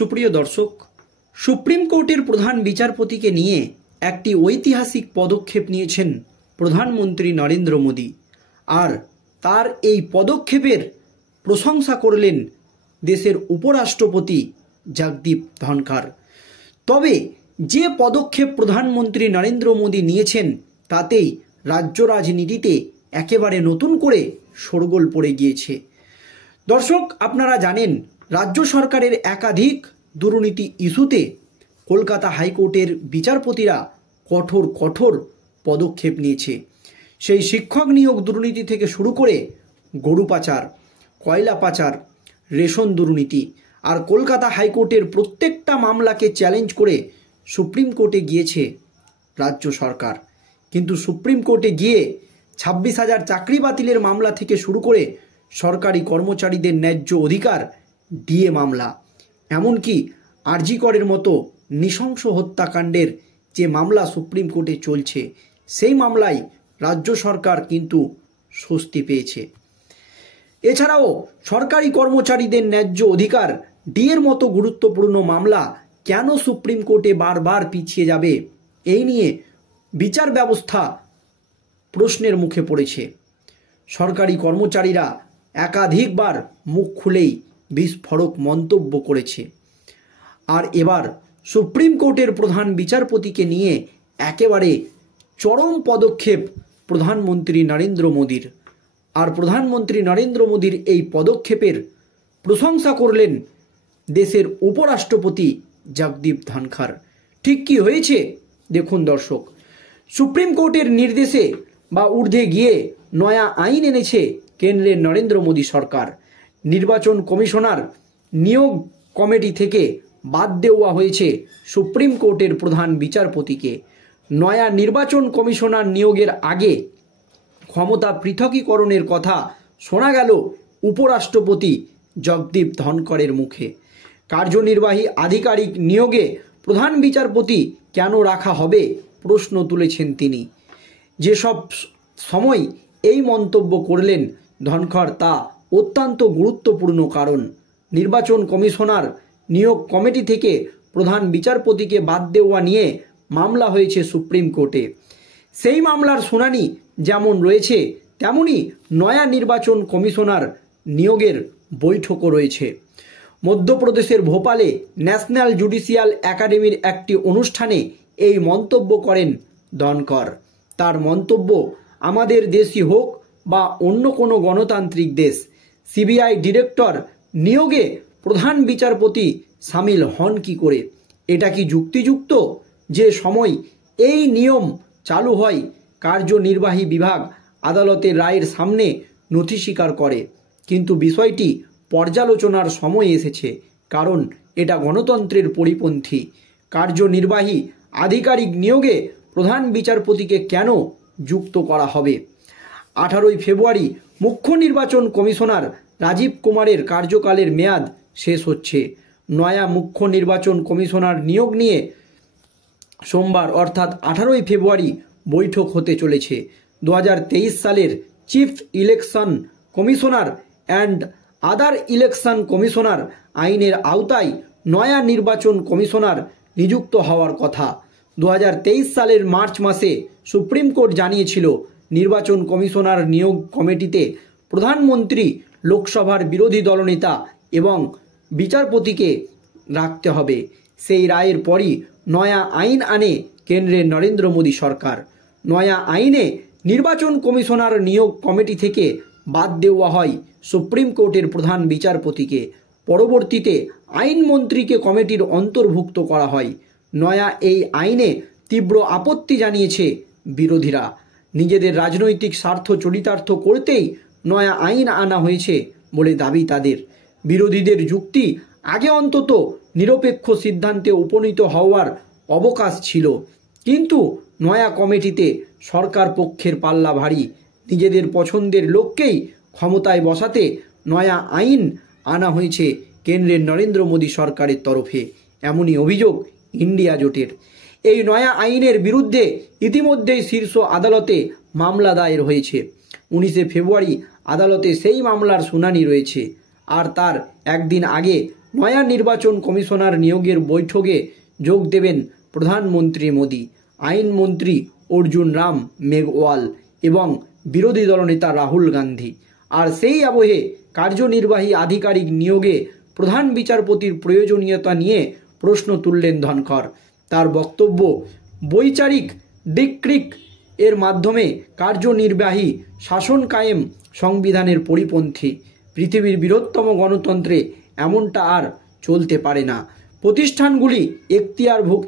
সুপ্রিয় দর্শক, সুপ্রিম কোর্টের প্রধান বিচারপতিকে নিয়ে একটি ঐতিহাসিক পদক্ষেপ নিয়েছেন প্রধানমন্ত্রী নরেন্দ্র মোদী। আর তার এই পদক্ষেপের প্রশংসা করলেন দেশের উপরাষ্ট্রপতি জগদীপ ধনখড়। তবে যে পদক্ষেপ প্রধানমন্ত্রী নরেন্দ্র মোদী নিয়েছেন তাতেই রাজ্য রাজনীতিতে একেবারে নতুন করে শোরগোল পড়ে গিয়েছে। দর্শক, আপনারা জানেন রাজ্য সরকারের একাধিক দুর্নীতি ইস্যুতে কলকাতা হাইকোর্টের বিচারপতিরা কঠোর পদক্ষেপ নিয়েছে। সেই শিক্ষক নিয়োগ দুর্নীতি থেকে শুরু করে গরু পাচার, কয়লা পাচার, রেশন দুর্নীতি আর কলকাতা হাইকোর্টের প্রত্যেকটা মামলাকে চ্যালেঞ্জ করে সুপ্রিম কোর্টে গিয়েছে রাজ্য সরকার। কিন্তু সুপ্রিম কোর্টে গিয়ে 26,000 চাকরি বাতিলের মামলা থেকে শুরু করে সরকারি কর্মচারীদের ন্যায্য অধিকার ডিএ মামলা, এমনকি আরজি করের মতো নৃশংস হত্যাকাণ্ডের যে মামলা সুপ্রিম কোর্টে চলছে, সেই মামলায় রাজ্য সরকার কিন্তু স্বস্তি পেয়েছে। এছাড়াও সরকারি কর্মচারীদের ন্যায্য অধিকার ডিএর মতো গুরুত্বপূর্ণ মামলা কেন সুপ্রিম কোর্টে বারবার পিছিয়ে যাবে, এই নিয়ে বিচার ব্যবস্থা প্রশ্নের মুখে পড়েছে। সরকারি কর্মচারীরা একাধিকবার মুখ খুলেই বিস্ফোরক মন্তব্য করেছে। আর এবার সুপ্রিম কোর্টের প্রধান বিচারপতিকে নিয়ে একেবারে চরম পদক্ষেপ প্রধানমন্ত্রী নরেন্দ্র মোদীর। আর প্রধানমন্ত্রী নরেন্দ্র মোদীর এই পদক্ষেপের প্রশংসা করলেন দেশের উপরাষ্ট্রপতি জগদীপ ধনখড়। ঠিক কি হয়েছে দেখুন দর্শক। সুপ্রিম কোর্টের নির্দেশে বা ঊর্ধ্বে গিয়ে নয়া আইন এনেছে কেন্দ্রের নরেন্দ্র মোদী সরকার। নির্বাচন কমিশনার নিয়োগ কমিটি থেকে বাদ দেওয়া হয়েছে সুপ্রিম কোর্টের প্রধান বিচারপতিকে। নয়া নির্বাচন কমিশনার নিয়োগের আগে ক্ষমতা পৃথকীকরণের কথা শোনা গেল উপরাষ্ট্রপতি জগদীপ ধনখড়ের মুখে। কার্যনির্বাহী আধিকারিক নিয়োগে প্রধান বিচারপতি কেন রাখা হবে প্রশ্ন তুলেছেন তিনি। যেসব সময় এই মন্তব্য করলেন ধনখড় তা অত্যন্ত গুরুত্বপূর্ণ, কারণ নির্বাচন কমিশনার নিয়োগ কমিটি থেকে প্রধান বিচারপতিকে বাদ দেওয়া নিয়ে মামলা হয়েছে সুপ্রিম কোর্টে। সেই মামলার শুনানি যেমন রয়েছে তেমনি নয়া নির্বাচন কমিশনার নিয়োগের বৈঠকও রয়েছে। মধ্যপ্রদেশের ভোপালে ন্যাশনাল জুডিশিয়াল একাডেমির একটি অনুষ্ঠানে এই মন্তব্য করেন ধনখড়। তার মন্তব্য, আমাদের দেশই হোক বা অন্য কোনো গণতান্ত্রিক দেশ, সিবিআই ডিরেক্টর নিয়োগে প্রধান বিচারপতি সামিল হন কি করে? এটা কি যুক্তিযুক্ত যে সময় এই নিয়ম চালু হয় কার্যনির্বাহী বিভাগ আদালতের রায়ের সামনে নথি স্বীকার করে? কিন্তু বিষয়টি পর্যালোচনার সময় এসেছে, কারণ এটা গণতন্ত্রের পরিপন্থী। কার্যনির্বাহী আধিকারিক নিয়োগে প্রধান বিচারপতিকে কেন যুক্ত করা হবে? 18ই ফেব্রুয়ারি মুখ্য নির্বাচন কমিশনার রাজীব কুমারের কার্যকালের মেয়াদ শেষ হচ্ছে। নয়া মুখ্য নির্বাচন কমিশনার নিয়োগ নিয়ে সোমবার অর্থাৎ 18ই ফেব্রুয়ারি বৈঠক হতে চলেছে। 2023 সালের chief election commissioner and other election commissioner আইনের আওতায় নয়া নির্বাচন কমিশনার নিযুক্ত হওয়ার কথা। 2023 সালের মার্চ মাসে সুপ্রিম কোর্ট জানিয়েছিল নির্বাচন কমিশনার নিয়োগ কমিটিতে প্রধানমন্ত্রী, লোকসভার বিরোধী দলনেতা এবং বিচারপতিকে রাখতে হবে। সেই রায়ের পরই নয়া আইন আনে কেন্দ্রের নরেন্দ্র মোদী সরকার। নয়া আইনে নির্বাচন কমিশনার নিয়োগ কমিটি থেকে বাদ দেওয়া হয় সুপ্রিম কোর্টের প্রধান বিচারপতিকে। পরবর্তীতে আইনমন্ত্রীকে কমিটির অন্তর্ভুক্ত করা হয়। নয়া এই আইনে তীব্র আপত্তি জানিয়েছে বিরোধীরা। নিজেদের রাজনৈতিক স্বার্থ চরিতার্থ করতেই নয়া আইন আনা হয়েছে বলে দাবি তাদের। বিরোধীদের যুক্তি, আগে অন্তত নিরপেক্ষ সিদ্ধান্তে উপনীত হওয়ার অবকাশ ছিল, কিন্তু নয়া কমিটিতে সরকার পক্ষের পাল্লা ভারী। নিজেদের পছন্দের লোককেই ক্ষমতায় বসাতে নয়া আইন আনা হয়েছে কেন্দ্রের নরেন্দ্র মোদী সরকারের তরফে, এমনই অভিযোগ ইন্ডিয়া জোটের। এই নয়া আইনের বিরুদ্ধে ইতিমধ্যেই শীর্ষ আদালতে মামলা দায়ের হয়েছে। 19শে ফেব্রুয়ারি আদালতে সেই মামলার শুনানি রয়েছে। আর তার একদিন আগে নয়া নির্বাচন কমিশনার নিয়োগের বৈঠকে যোগ দেবেন প্রধানমন্ত্রী মোদী, আইনমন্ত্রী অর্জুন রাম মেঘওয়াল এবং বিরোধী দলনেতা রাহুল গান্ধী। আর সেই আবহে কার্যনির্বাহী আধিকারিক নিয়োগে প্রধান বিচারপতির প্রয়োজনীয়তা নিয়ে প্রশ্ন তুললেন ধনখড়। তার বক্তব্য, বৈচারিক ডিক্রিক এর মাধ্যমে কার্যনির্বাহী শাসন কায়েম সংবিধানের পরিপন্থী। পৃথিবীর বৃহত্তম গণতন্ত্রে এমনটা আর চলতে পারে না। প্রতিষ্ঠানগুলি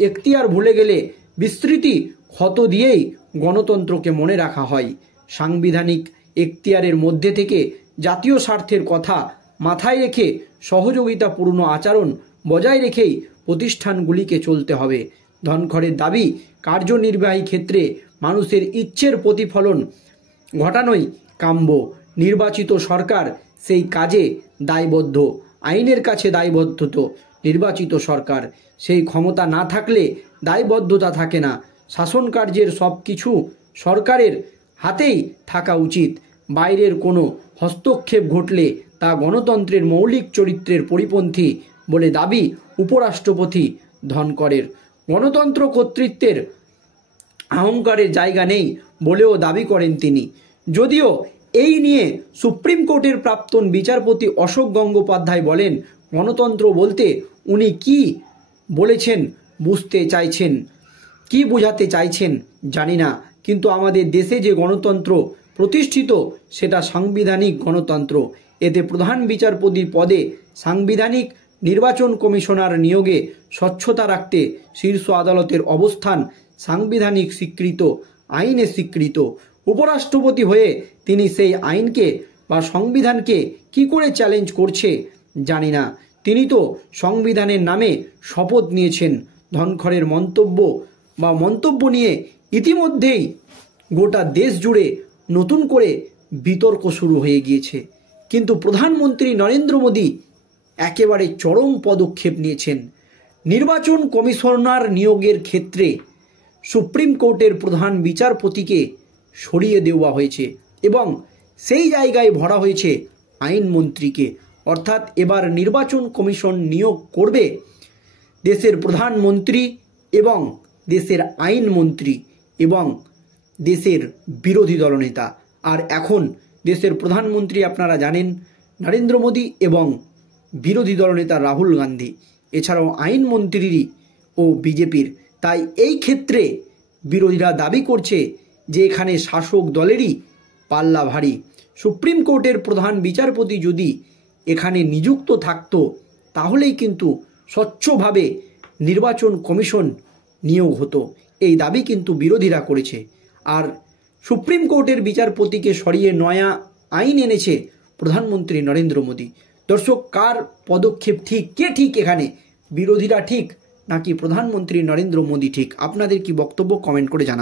এখতিয়ার ভুলে গেলে বিস্তৃতি ক্ষত দিয়েই গণতন্ত্রকে মনে রাখা হয়। সাংবিধানিক এখতিয়ারের মধ্যে থেকে জাতীয় স্বার্থের কথা মাথায় রেখে সহযোগিতাপূর্ণ আচরণ বজায় রেখেই প্রতিষ্ঠানগুলিকে চলতে হবে। ধনখড়ের দাবি, কার্যনির্বাহী ক্ষেত্রে মানুষের ইচ্ছের প্রতিফলন ঘটানোই কাম্য। নির্বাচিত সরকার সেই কাজে দায়বদ্ধ। আইনের কাছে দায়বদ্ধ তো নির্বাচিত সরকার। সেই ক্ষমতা না থাকলে দায়বদ্ধতা থাকে না। শাসন কার্যের সব কিছু সরকারের হাতেই থাকা উচিত। বাইরের কোনো হস্তক্ষেপ ঘটলে তা গণতন্ত্রের মৌলিক চরিত্রের পরিপন্থী বলে দাবি উপরাষ্ট্রপতি ধনখড়ের। গণতন্ত্র কর্তৃত্বের অহংকারের জায়গা নেই বলেও দাবি করেন তিনি। যদিও এই নিয়ে সুপ্রিম কোর্টের প্রাক্তন বিচারপতি অশোক গঙ্গোপাধ্যায় বলেন, গণতন্ত্র বলতে উনি কি বলেছেন কি বোঝাতে চাইছেন জানি না, কিন্তু আমাদের দেশে যে গণতন্ত্র প্রতিষ্ঠিত সেটা সাংবিধানিক গণতন্ত্র। এতে প্রধান বিচারপতি পদে সাংবিধানিক নির্বাচন কমিশনার নিয়োগে স্বচ্ছতা রাখতে শীর্ষ আদালতের অবস্থান সাংবিধানিক স্বীকৃত, আইনে স্বীকৃত। উপরাষ্ট্রপতি হয়ে তিনি সেই আইনকে বা সংবিধানকে কি করে চ্যালেঞ্জ করছে জানি না। তিনি তো সংবিধানের নামে শপথ নিয়েছেন। ধনখড়ের মন্তব্য নিয়ে ইতিমধ্যেই গোটা দেশ জুড়ে নতুন করে বিতর্ক শুরু হয়ে গিয়েছে। কিন্তু প্রধানমন্ত্রী নরেন্দ্র মোদী একেবারে চরম পদক্ষেপ নিয়েছেন। নির্বাচন কমিশনার নিয়োগের ক্ষেত্রে সুপ্রিম কোর্টের প্রধান বিচারপতিকে সরিয়ে দেওয়া হয়েছে এবং সেই জায়গায় ভরা হয়েছে আইনমন্ত্রীকে। অর্থাৎ এবার নির্বাচন কমিশন নিয়োগ করবে দেশের প্রধানমন্ত্রী এবং দেশের আইনমন্ত্রী এবং দেশের বিরোধী দলনেতা। আর এখন দেশের প্রধানমন্ত্রী আপনারা জানেন নরেন্দ্র মোদী এবং বিরোধী দলনেতা রাহুল গান্ধী, এছাড়াও আইনমন্ত্রীরই ও বিজেপির। তাই এই ক্ষেত্রে বিরোধীরা দাবি করছে যে এখানে শাসক দলেরই পাল্লা ভারী। সুপ্রিম কোর্টের প্রধান বিচারপতি যদি এখানে নিযুক্ত থাকতো তাহলেই কিন্তু স্বচ্ছভাবে নির্বাচন কমিশন নিয়োগ হতো, এই দাবি কিন্তু বিরোধীরা করেছে। আর সুপ্রিম কোর্টের বিচারপতিকে সরিয়ে নয়া আইন এনেছে প্রধানমন্ত্রী নরেন্দ্র মোদী। দর্শক, কার পদক্ষেপ ঠিক, কে ঠিক এখানে, বিরোধীরা ঠিক নাকি প্রধানমন্ত্রী নরেন্দ্র মোদী ঠিক? আপনাদের কি বক্তব্য কমেন্ট করে জানান।